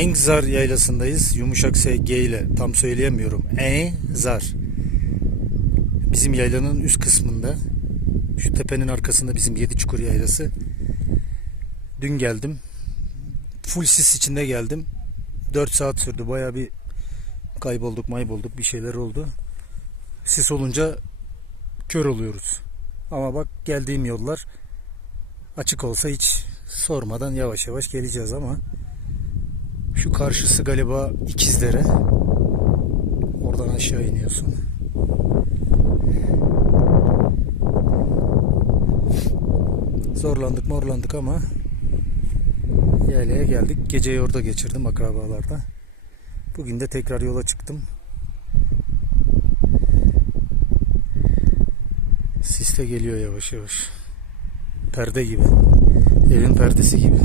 Engzar yaylasındayız. Yumuşak S G ile tam söyleyemiyorum. Engzar. Bizim yaylanın üst kısmında. Şu tepenin arkasında bizim Yedi Çukur yaylası. Dün geldim. Full sis içinde geldim. 4 saat sürdü. Baya bir kaybolduk maybolduk bir şeyler oldu. Sis olunca kör oluyoruz. Ama bak geldiğim yollar açık olsa hiç sormadan yavaş yavaş geleceğiz ama şu karşısı galiba İkizdere. Oradan aşağı iniyorsun. Zorlandık morlandık ama yaylaya geldik. Geceyi orada geçirdim akrabalarda. Bugün de tekrar yola çıktım. Sis de geliyor yavaş yavaş. Perde gibi. Evin perdesi gibi.